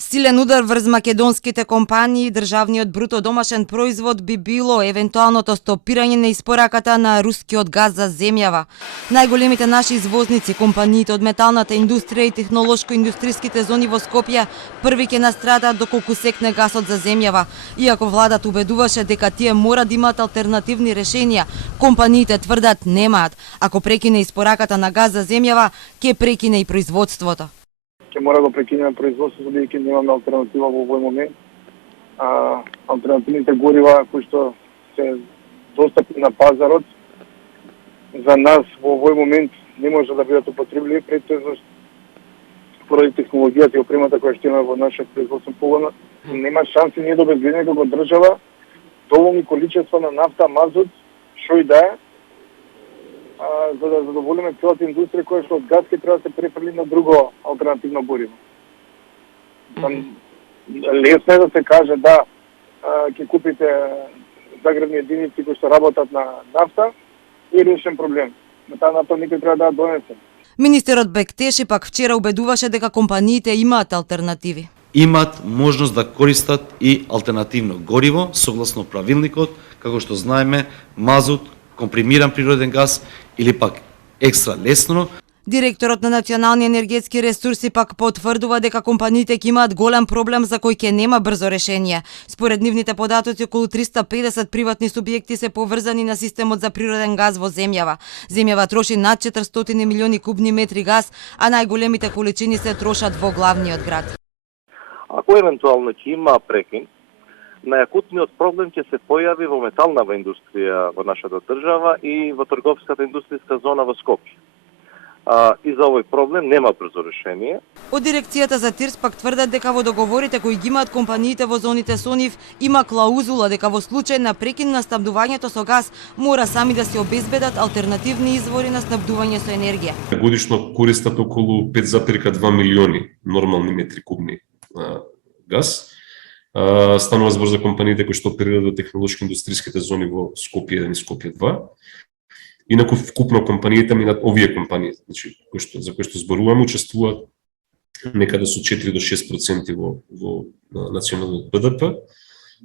Силен удар врз македонските компании, државниот бруто домашен производ би било евентуалното стопирање на испораката на рускиот газ за земјава. Најголемите наши извозници, компаниите од металната индустрија и технолошко-индустријските зони во Скопје, први ќе настрадат доколку секне гасот за земјава. Иако владата убедуваше дека тие мора да имаат алтернативни решенија, компаниите тврдат немаат. Ако прекине испораката на газ за земјава, ќе прекине и производството. Ќе мора да прекинеме производството, бидејќи немаме алтернатива во овој момент. Алтернативните горива кои што се достапни на пазарот, за нас во овој момент не може да бидат употребливи, претежно поради технологијата и опремата која што имаме во нашиот производствен погон. Нема шанси ние да обезбедиме како држава доволни количества на нафта, мазут, што и да е, за да задоволиме целата индустрија која што од газ ќе треба да се префрли на друго алтернативно гориво. Лесно е да се каже да ќе купите загребни единици кои што работат на нафта и решен проблем. На таа нафта никој треба да ја донесе. Министерот Бектеши пак вчера убедуваше дека компаниите имаат алтернативи. Имаат можност да користат и алтернативно гориво согласно правилникот, како што знаеме, мазут, компримиран природен газ или пак екстра лесно. Директорот на Национални енергетски ресурси пак потврдува дека компаниите ќе имаат голем проблем за кој ќе нема брзо решение. Според нивните податоци, околу 350 приватни субјекти се поврзани на системот за природен газ во земјава. Земјава троши над 400 милиони кубни метри газ, а најголемите количини се трошат во главниот град. Ако евентуално ќе има прекин, најакутниот проблем ќе се појави во металната индустрија во нашата држава и во трговската индустријска зона во Скопје. И за овој проблем нема брзо решение. Од дирекцијата за ТИРС пак тврдат дека во договорите кои ги имаат компаниите во зоните со нив има клаузула дека во случај на прекин на снабдувањето со газ мора сами да се обезбедат алтернативни извори на снабдување со енергија. Годишно користат околу 5,2 милиони нормални метри кубни газ. Станува збор за компаниите кои што оперираат во технолошко-индустријските зони во Скопје 1 и Скопје 2. Инаку вкупно компаниите минат овие компании, значи за кои што зборуваме, учествуваат некаде со 4 до 6% во националниот БДП,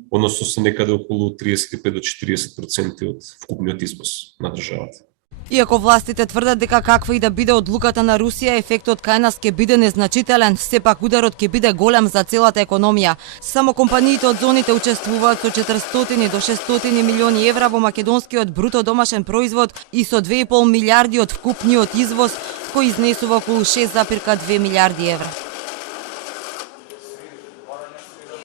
односно се некаде околу 35 до 40% од вкупниот извоз на државата. Иако властите тврдат дека каква и да биде одлуката на Русија, ефектот кај нас ќе биде незначителен, сепак ударот ќе биде голем за целата економија. Само компаниите од зоните учествуваат со 400 до 600 милиони евра во македонскиот бруто домашен производ и со 2,5 милиарди од вкупниот извоз, кој изнесува околу 6,2 милиарди евра.